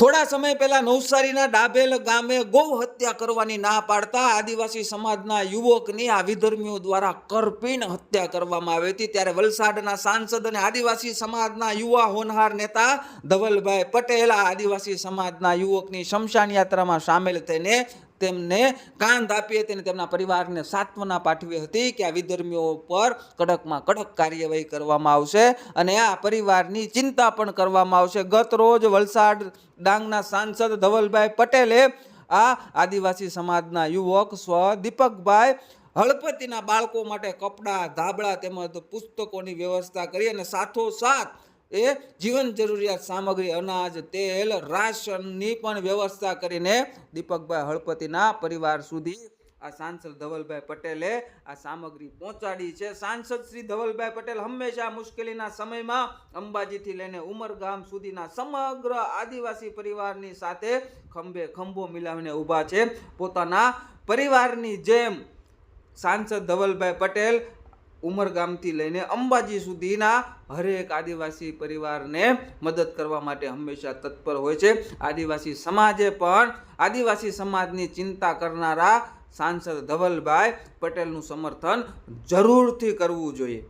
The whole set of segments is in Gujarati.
થોડા સમય પહેલા નવસારીના ડાભેલ ગામે ગૌ હત્યા કરવાની ના પાડતા આદિવાસી સમાજના યુવકની આ વિધર્મીઓ દ્વારા કરપીણ હત્યા કરવામાં આવી હતી। ત્યારે વલસાડના સાંસદ અને આદિવાસી સમાજના યુવા હોનહાર નેતા ધવલભાઈ પટેલ આ આદિવાસી સમાજના યુવકની શમશાન યાત્રામાં સામેલ થઈને તેમને કાંધ આપી હતી અને તેમના પરિવારને સાંત્વના પાઠવી હતી કે આ વિધર્મીઓ પર કડકમાં કડક કાર્યવાહી કરવામાં આવશે અને આ પરિવારની ચિંતા પણ કરવામાં આવશે। ગત રોજ વલસાડ ડાંગના સાંસદ ધવલભાઈ પટેલે આ આદિવાસી સમાજના યુવક સ્વ દીપકભાઈ હળપતિના બાળકો માટે કપડાં, ધાબળા તેમજ પુસ્તકોની વ્યવસ્થા કરી અને સાથોસાથ એ જીવન જરૂરિયાત સામગ્રી, અનાજ, તેલ, રાશનની પણ વ્યવસ્થા કરીને દીપકભાઈ હળપતિના પરિવાર સુધી આ સાંસદ ધવલભાઈ પટેલે આ સામગ્રી પહોંચાડી છે। સાંસદ શ્રી ધવલભાઈ પટેલ હંમેશા મુશ્કેલીના સમયમાં અંબાજીથી લઈને ઉમરગામ સુધીના સમગ્ર આદિવાસી પરિવારની સાથે ખંભે ખંભો મિલાવીને ઊભા છે। પોતાના પરિવારની જેમ સાંસદ ધવલભાઈ પટેલ ઉમરગામથી લઈને અંબાજી સુધીના હરેક આદિવાસી પરિવારને મદદ કરવા માટે હંમેશા તત્પર હોય છે। આદિવાસી સમાજે પણ આદિવાસી સમાજની ચિંતા કરનારા સાંસદ ધવલભાઈ પટેલનું સમર્થન જરૂરથી કરવું જોઈએ।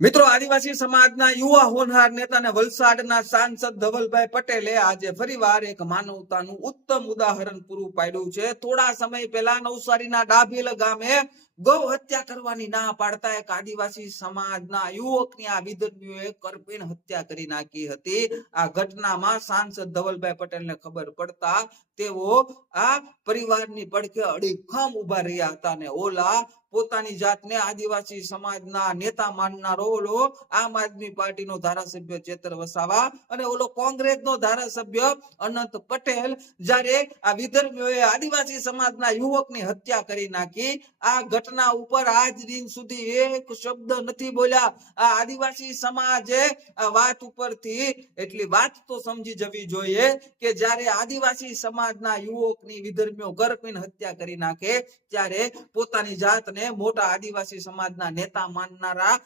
મિત્રો, આદિવાસી સમાજના યુવા હોનહાર નેતા અને વલસાડના સાંસદ ધવલભાઈ પટેલે આજે ફરીવાર એક માનવતાનું ઉત્તમ ઉદાહરણ પૂરું પાડ્યું છે। થોડા સમય પહેલા નવસારીના ડાભેલ ગામે ગૌ હત્યા કરવાની ના પાડતા એક આદિવાસી સમાજના યુવકની આ વિધર્મીઓએ કરપીણ હત્યા કરી નાખી હતી। આ ઘટનામાં સાંસદ ધવલભાઈ પટેલને ખબર પડતા તેઓ આ પરિવારની પડખે અડીખમ ઉભા રહ્યા હતા અને ઓલા પોતાની જાતને આદિવાસી સમાજના નેતા માનનારો ઓલો આમ આદમી પાર્ટીનો ધારાસભ્ય ચેતર વસાવા અને ઓલો કોંગ્રેસનો ધારાસભ્ય અનંત પટેલ જ્યારે આ વિધર્મીઓએ આદિવાસી સમાજના યુવકની હત્યા કરી નાખી, આ ઘટના ઉપર આજ દિન સુધી એક શબ્દ નથી બોલ્યા। આ આદિવાસી સમાજે આ વાત ઉપરથી એટલી વાત તો સમજી જવી જોઈએ કે જ્યારે આદિવાસી સમાજના યુવકની વિધર્મીઓ કરપીણ હત્યા કરી નાખે ત્યારે પોતાની જાતને મોટા આદિવાસી સમાજના નેતા માનનારા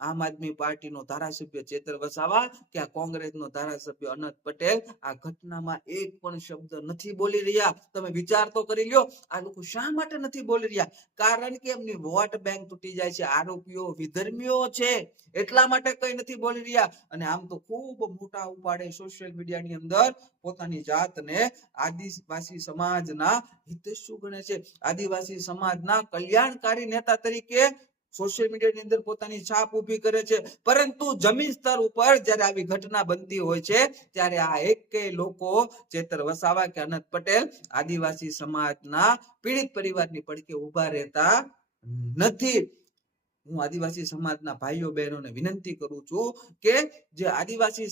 આમ આદમી પાર્ટીનો ધારાસભ્ય ચેતર વસાવા કે આ કોંગ્રેસનો ધારાસભ્ય અનંત પટેલ આ ઘટનામાં એક પણ શબ્દ નથી બોલી રહ્યા। તમે વિચાર તો કરી લ્યો, આ લોકો શા માટે નથી બોલી રહ્યા? કારણ કે એમની વોટ બેંક તૂટી જાય છે, આરોપીઓ વિધર્મીઓ છે એટલા માટે કઈ નથી બોલી રહ્યા। અને આમ તો ખૂબ મોટા ઉપાડે સોશિયલ મીડિયાની અંદર પોતાની જાતને આદિવાસી સમાજના હિતેશુ ગણે છે, આદિવાસી સમાજના કલ્યાણકારી નેતા તરીકે સોશિયલ મીડિયાની અંદર પોતાની છાપ ઊભી કરે છે। પરંતુ જમીન સ્તર ઉપર જ્યારે આવી ઘટના બનતી હોય છે ત્યારે આ એકેય લોકો ચેતર વસાવા કે અનંત પટેલ આદિવાસી સમાજના પીડિત પરિવારની પડખે ઉભા રહેતા નથી। હું આદિવાસી સમાજના ભાઈઓ બહેનોને વિનંતી કરું છું કે જે આદિવાસી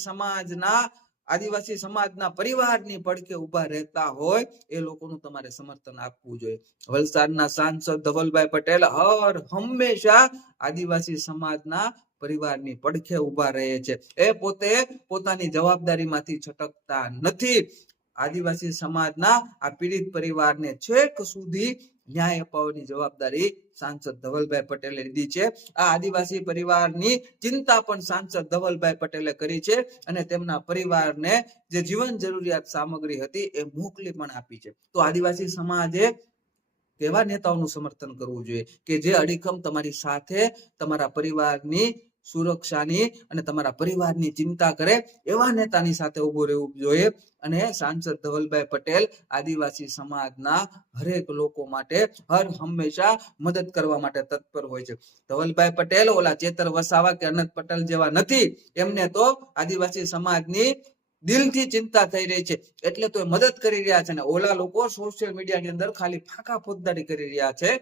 સમાજના પરિવારની પડખે ઉભા રહેતા હોય એ લોકોનું તમારે સમર્થન આપવું જોઈએ। વલસાડના સાંસદ ધવલભાઈ પટેલ હર હંમેશા આદિવાસી સમાજના પરિવારની પડખે ઉભા રહે છે, એ પોતે પોતાની જવાબદારીમાંથી છટકતા નથી। આદિવાસી સમાજના આ પીડિત પરિવારને છેક સુધી ન્યાય અપાવવાની જવાબદારી સાંસદ ધવલભાઈ પટેલે લીધી છે। આ આદિવાસી પરિવારની ચિંતા પણ સાંસદ ધવલભાઈ પટેલે કરી છે અને તેમના પરિવારને જે જીવન જરૂરિયાત સામગ્રી હતી એ મોકલી પણ આપી છે। તો આદિવાસી સમાજે કેવા નેતાઓનું સમર્થન કરવું જોઈએ કે જે અડીખમ તમારી સાથે તમારા પરિવારની સુરક્ષાની અને તમારા પરિવારની ચિંતા કરે, એવા નેતાની સાથે ઉભું રહેવું જોઈએ। અને સાંસદ ધવલભાઈ પટેલ આદિવાસી સમાજના હરેક લોકો માટે હર હંમેશા મદદ કરવા માટે તત્પર હોય છે। ધવલભાઈ પટેલ ઓલા ચેતર વસાવા કે અનંત પટેલ જેવા નથી, એમને તો આદિવાસી સમાજની દિલથી ચિંતા થઈ રહી છે એટલે તો એ મદદ કરી રહ્યા છે ને ઓલા લોકો સોશિયલ મીડિયાની અંદર ખાલી ફાંકા ફોજદારી કરી રહ્યા છે।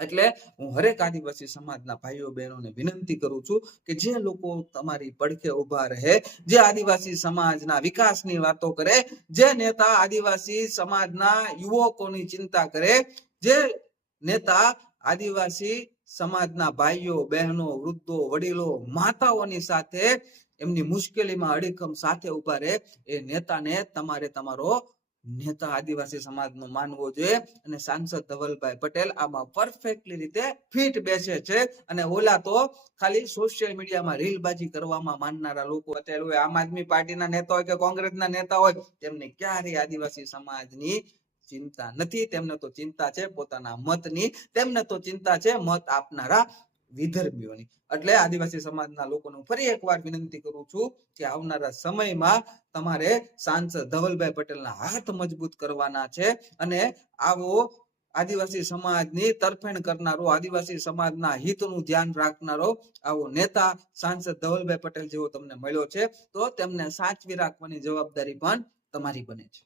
એટલે હું હરેક આદિવાસી સમાજના ભાઈઓ બહેનોને વિનંતી કરું છું કે જે લોકો તમારી પડખે ઉભા રહે, જે આદિવાસી સમાજના વિકાસની વાતો કરે, જે નેતા આદિવાસી સમાજના યુવકોની ચિંતા કરે, જે નેતા આદિવાસી સમાજના ભાઈઓ બહેનો, વૃદ્ધો, વડીલો, માતાઓની સાથે એમની મુશ્કેલીમાં અડીખમ સાથે ઉભા રહે, એ નેતાને તમારે તમારો નેતા આદિવાસી સમાજનો માનવો જોઈએ અને સાંસદ ધવલભાઈ પટેલ આમાં પરફેક્ટલી રીતે ફિટ બેસે છે. અને ઓલા તો ખાલી સોશિયલ મીડિયામાં રીલબાજી કરવામાં માનનારા લોકો અત્યારે હોય આમ આદમી પાર્ટીના નેતા હોય કે કોંગ્રેસના નેતા હોય તેમને ક્યારેય આદિવાસી સમાજની ચિંતા નથી. તેમને તો ચિંતા છે પોતાના મતની, તેમને તો ચિંતા છે મત આપનારા વિધર્મીઓની. એટલે આદિવાસી સમાજના લોકોને ફરી એકવાર વિનંતી કરું છું કે આવનારા સમયમાં તમારે સાંસદ ધવલભાઈ પટેલના હાથ મજબૂત કરવાના છે અને આવો આદિવાસી સમાજની તરફેણ કરનારો, આદિવાસી સમાજના હિતનું ધ્યાન રાખનારો આવો નેતા સાંસદ ધવલભાઈ પટેલ જેવો તમને મળ્યો છે તો તેમને સાચવી રાખવાની જવાબદારી પણ તમારી બને છે.